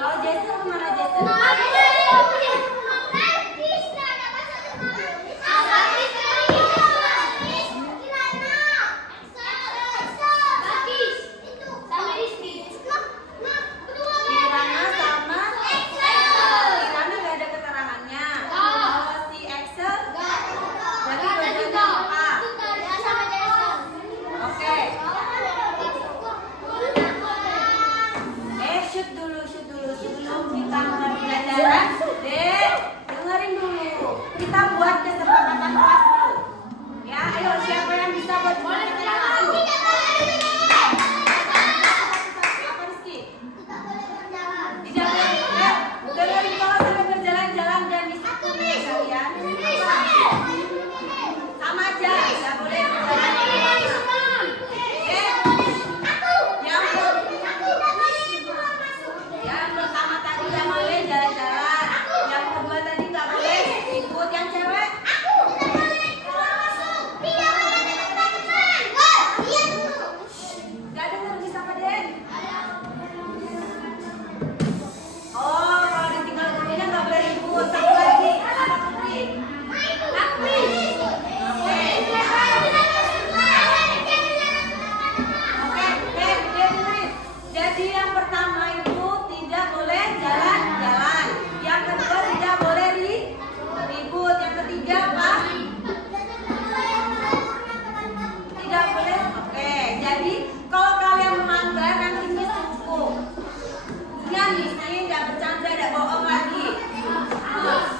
Kalau Jason kemana Jason? Kirana sama Kirana nggak ada keterangannya. Kalau si Excel berarti dua-duanya apa? Oke. Shoot dulu sebelum kita mulai pelajaran. Dek, dengerin dulu. Kita buat kesepakatan kelas dulu. Ya, ayo siapa yang bisa buat kesepakatan dulu? Apa Rizky? Tidak boleh. Dengerin kalau sampai berjalan-jalan dan disitu ya kalian. Sama aja, tidak boleh berjalan-jalan. Yang pertama tadi nggak boleh jalan-jalan. Yang kedua tadi nggak boleh ikut yang cewek. Nggak dengar bisa apa deh? Oh, kalau ditinggal gurunya nggak boleh ikut. Satu lagi, apa Putri? Oke, dengerin. Jadi yang pertama itu tidak boleh jalan-jalan. Yang kedua tidak boleh ribut. Yang ketiga apa? Tidak boleh. Oke, jadi kalau kalian melanggar nanti Miss hukum. Ya Miss, ini nggak bercanda, nggak bohong lagi.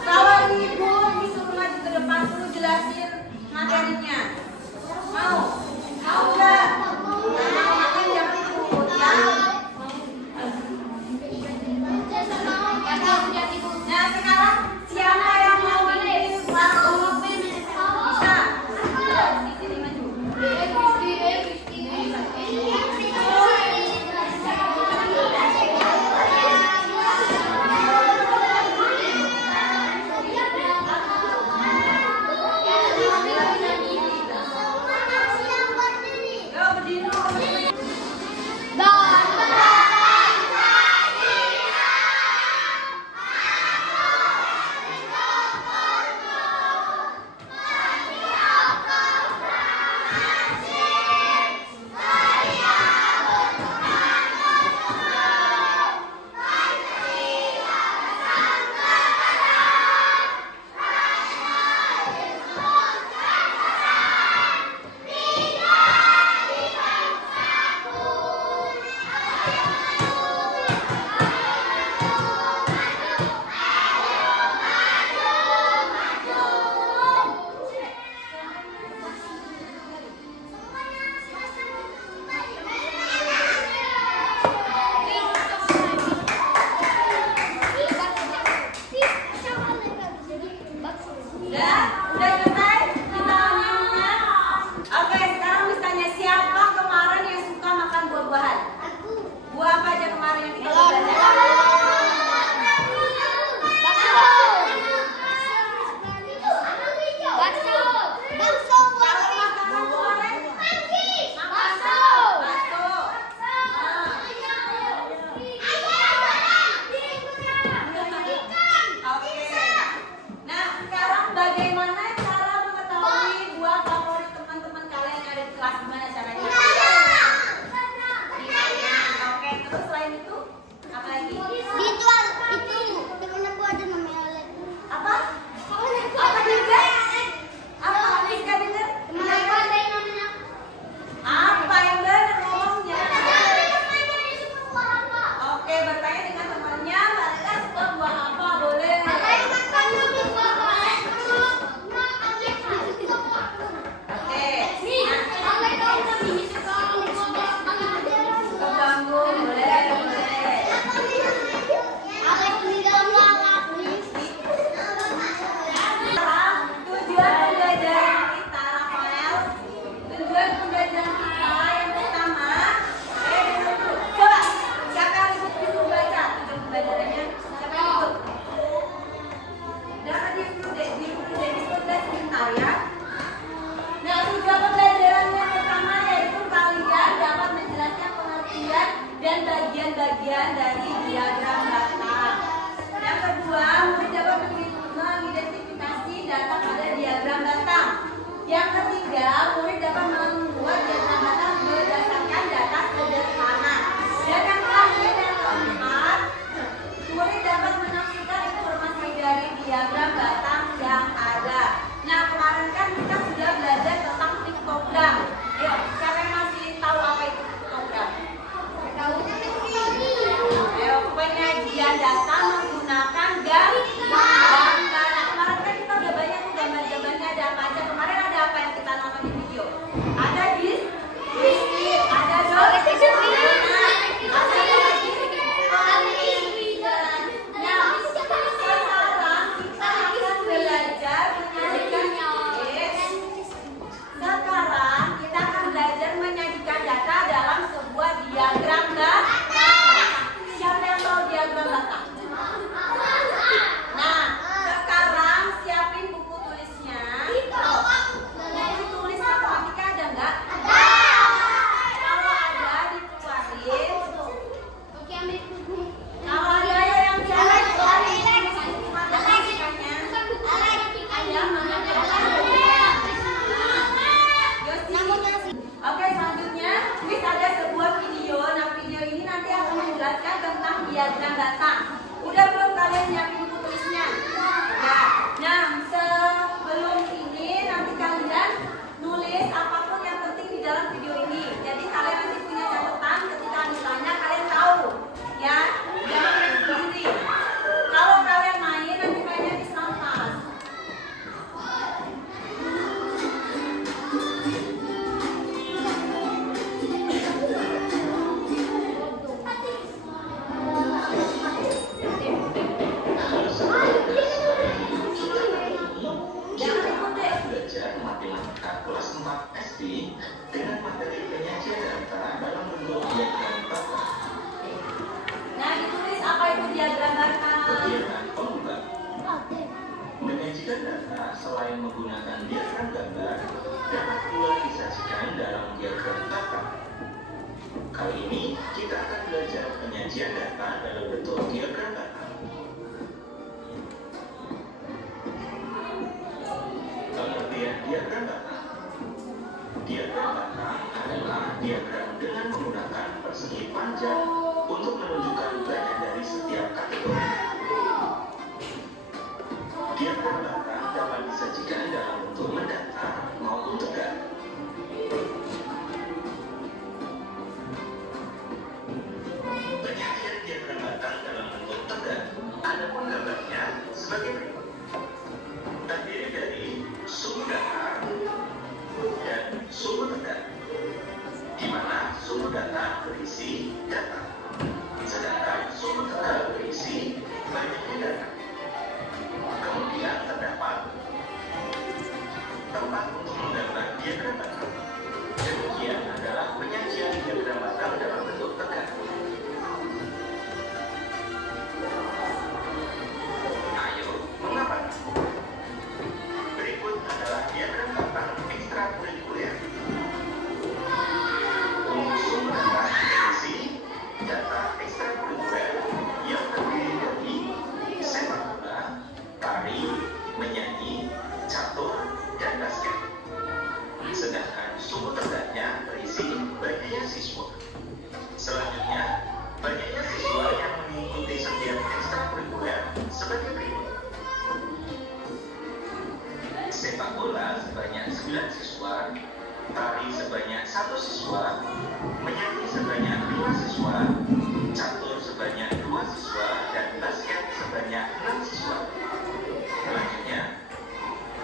Kalau ribut disuruh maju ke depan, suruh jelasin materinya. Mau nggak? Mau makan jangan ribut ya. bagian dari diagram data. Yang kedua, murid dapat mengidentifikasi data pada diagram data. Yang ketiga, murid dapat membuat diagram data berdasarkan data sederhana. Dan yang terakhir dan keempat, murid dapat menafsirkan informasi dari diagram data yang ada. Nah, kemarin kan kita sudah belajar tentang piktogram. Ayo, siapa yang masih tahu apa itu piktogram? Ayo, penyajian data menggunakan gambar. Nah, kemarin kan kita udah banyak tuh gambar-gambarnya, ada apa aja. Kemarin ada apa yang kita nonton di video? Ada biskuit, ada dot, ada menyajikan data dalam sebuah diagram data. Siapa yang tahu diagram data? Nah, sekarang siapin buku tulisnya. Buku tulis matematika ada nggak? Kalau ada dikeluarin. Kalau ada yang jalan keluarin matematikanya. Ada mana? Oke, selanjutnya Miss ada sebuah video. Nah, video ini nanti akan menjelaskan tentang diagram data. Udah belum kalian nyiapin buku tulisnya? Ya. Nah, sebelum ini nanti kalian nulis apapun yang penting di dalam video ini. Jadi kalian nanti punya catatan ketika ditanya kalian tahu. Ya, jangan main sendiri. Kalau kalian main nanti kalian disampas. Belajar matematika kelas 4 SD dengan materi penyajian data dalam bentuk diagram data. Nah, ditulis apa itu diagram data. Kegiatan pembuka menyajikan data selain menggunakan diagram gambar dapat pula disajikan dalam diagram data. Kali ini kita akan belajar penyajian data dalam bentuk diagram data. Pengertian diagram data. Diagram data adalah diagram dengan menggunakan persegi panjang untuk menunjukkan banyak dari setiap kategori. Diagram data dapat disajikan dalam bentuk mendatar maupun tegak. Penyajian diagram data dalam bentuk tegak, adapun gambarnya sebagai berikut. Terdiri dari sumbu data dan sumbu tegak, di mana sumbu data berisi data, sedangkan sumbu tegak berisi banyaknya data. Kemudian terdapat tempat untuk menggambar diagram data. Demikian adalah penyajian diagram data dalam bentuk tegak. Ayo, mengapa? Berikut adalah diagram data ekstrakurikuler. Untuk sumber data berisi data ekstrakurikuler yang terdiri dari sepak bola, tari, menyanyi, catur, dan basket. Sedangkan sumber tegaknya berisi banyaknya siswa. Selanjutnya, banyaknya siswa yang mengikuti setiap ekstrakurikuler sebagai berikut. Sepak bola sebanyak 9 siswa, tari sebanyak 1 siswa, menyanyi sebanyak 5 siswa, catur sebanyak 2 siswa, dan basket sebanyak 6 siswa. Selanjutnya,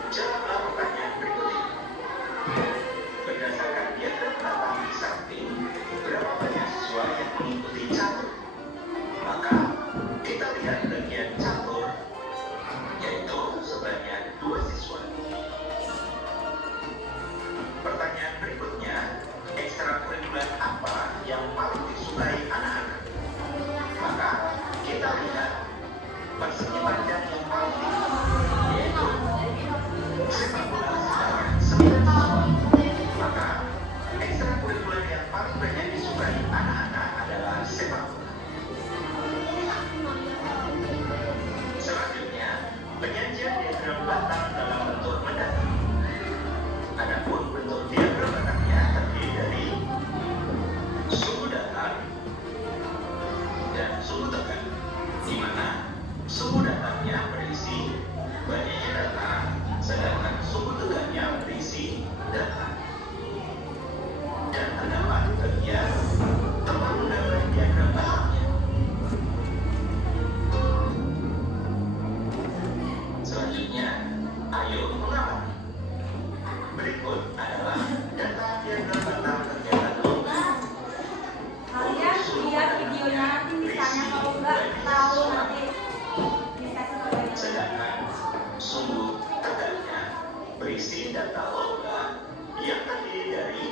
jawablah pertanyaan berikut ini. Berdasarkan diagram data di samping, berapa banyak siswa yang mengikuti catur? Maka, kita lihat bagian catur, yaitu sebanyak 2 siswa. Pertanyaan berikutnya, ekstrakurikuler apa yang paling disukai anak-anak? Maka kita lihat persegi panjang yang paling tinggi, yaitu sepak bola sebanyak 9 siswa. Maka ekstrakurikuler yang paling banyak disukai anak-anak adalah sepak bola. sumbu tekan, di mana sumbu datarnya berisi banyaknya data, sedangkan sumbu tekannya berisi data. Dan terdapat bagian tempat mendapat diagram bahannya. Selanjutnya, ayo mengamati. Berikut adalah data diagram batang kegiatan lomba. Kalian lihat videonya nanti misalnya kalau nggak tahu nanti bisa sesuai. Sedangkan sumbu tekannya berisi data lomba yang terdiri dari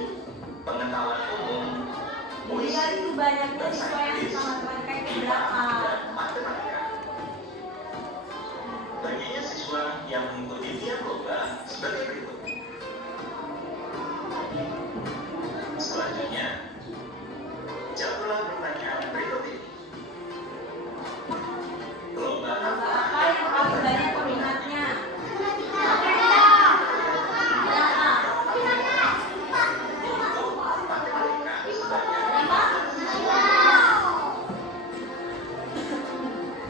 pengetahuan umum, Lihat itu banyaknya siswa yang Inggris, suka matematika itu IPA, berapa? dan matematika. Banyaknya siswa yang mengikuti tiap lomba sebagai berikut. Selanjutnya, jawablah pertanyaan berikut ini. Lomba Lomba apa apa yang paling banyak peminatnya? Berapa? untuk matematika sebanyak Berapa? 15.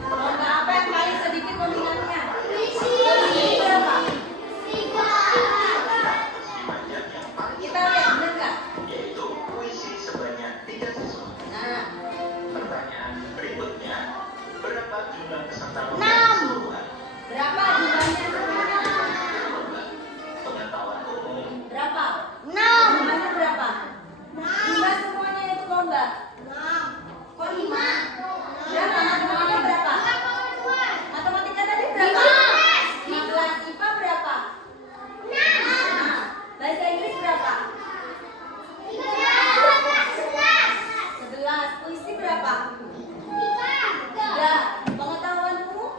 Lomba apa yang paling sedikit peminatnya? Berapa? Sebanyak yang paling Kita lihat bener nggak? yaitu puisi sebanyak 3 siswa. Nah, Pertanyaan berikutnya, berapa jumlah peserta lomba 6. keseluruhan? berapa jumlahnya semuanya? Lomba pengetahuan umum Berapa? 6. Jumlahnya berapa? 5 semuanya itu lomba. Kok 5? Berapa? Matematika berapa? Matematika tadi berapa? 15. IPA berapa? 6. Bahasa Inggris berapa? 11. Puisi berapa? 3. Pengetahuan umum?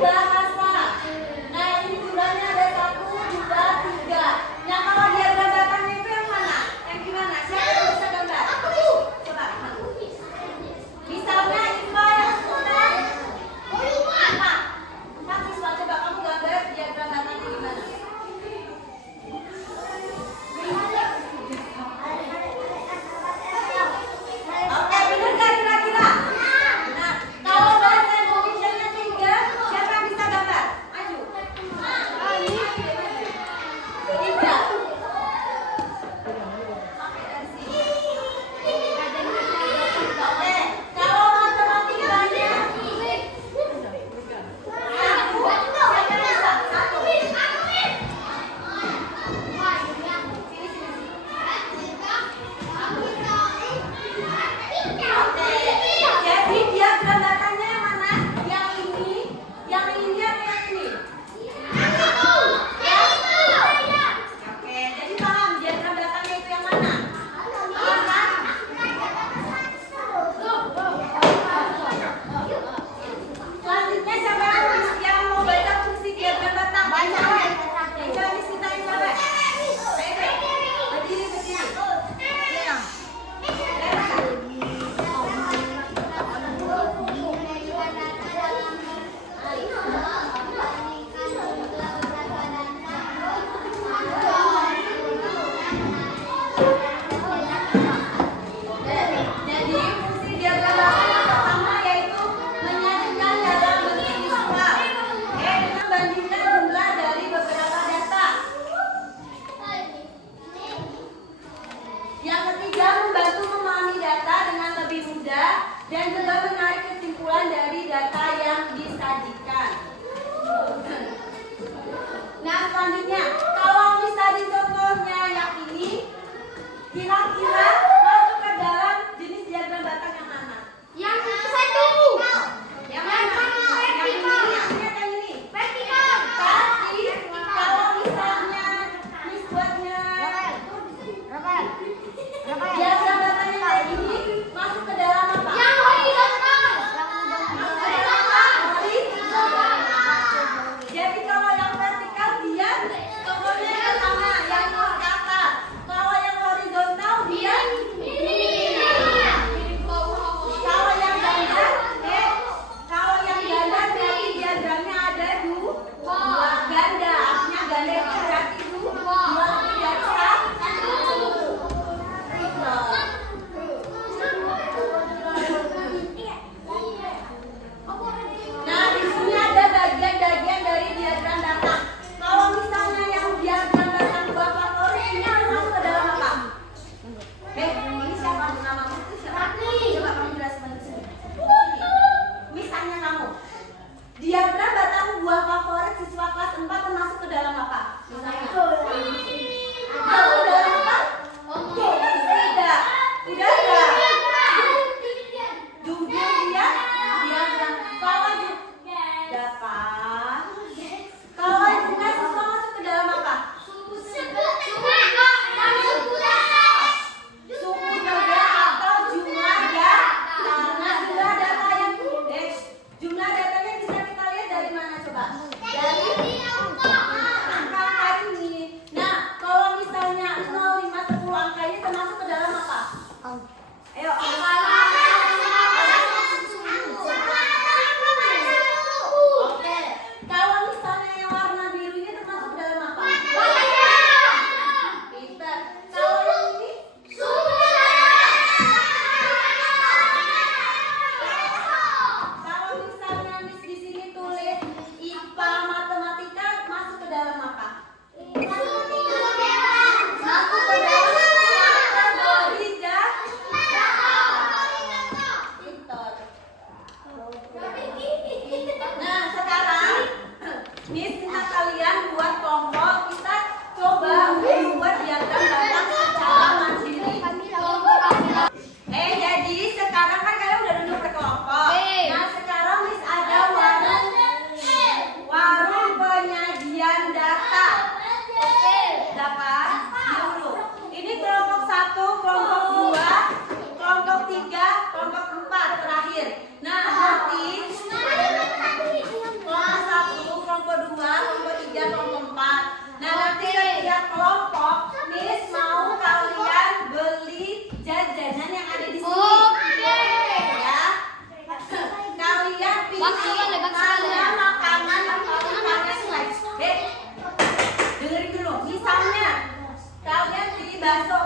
bahasa. Nah, ini jumlahnya ada 1, 2, 3. Nah, kalau diagram datangnya itu yang mana? Yang gimana? Siapa yang bisa gambar? Coba. Misalnya IPA yang sudah IPA. Siswa, coba kamu gambar diagram datangnya gimana? Oke, benar nggak kira-kira? Nah, kalau bahasa Indonesia-nya 3, siapa yang bisa gambar? Maju. 3. Sampai dari sini. Oke, kalau matematikanya 1, siapa yang bisa? 1. Oke, jadi diagram datanya yang mana? Yang ini atau yang ini? Oke, jadi paham diagram datanya itu yang mana? Paham kan? Selanjutnya siapa yang mau baca fungsi diagram datang? Yang cewek. Yang cewek di sini, yang cewek. Ayo, berdiri ke sini. Jadi fungsi diagram datang yang pertama yaitu menyajikan dalam bentuk visual. Dengan membandingkan jumlah dari beberapa data. Yang ketiga, membantu memahami data dengan lebih mudah dan juga menarik kesimpulan dari data yang disajikan. Nah, selanjutnya, kalau misalnya contohnya yang ini, kira-kira masuk ke dalam jenis diagram datang yang mana? Yang mana? Yang ini. Tapi kalau misalnya Miss buatnya diagram datangnya kayak gini, masuk ke dalam apa? Yang horizontal. Bakso kali, makanan yang paling panas. Dengerin dulu. Misalnya kalian pilih bakso